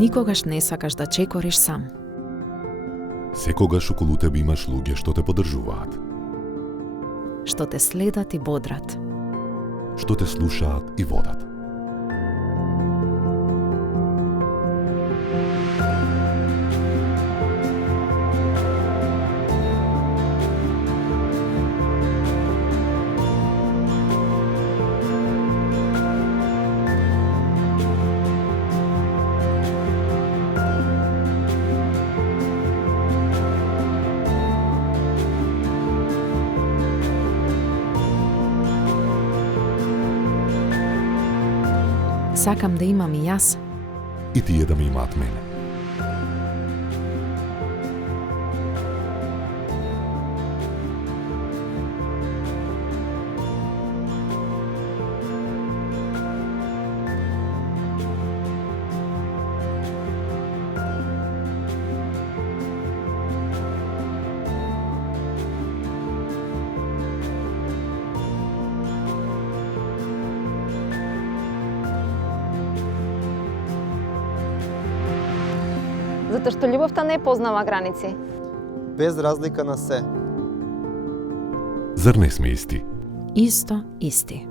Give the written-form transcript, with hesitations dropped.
Никогаш не сакаш да чекориш сам. Секогаш околу тебе имаш луѓе што те поддржуваат, Што те следат и бодрат. што те слушаат и водат. Сакам да имам и јас И тие да ме имаат мене. Затоа што љубовта не познава граници. Без разлика на се. Зар не сме исти? исто исти.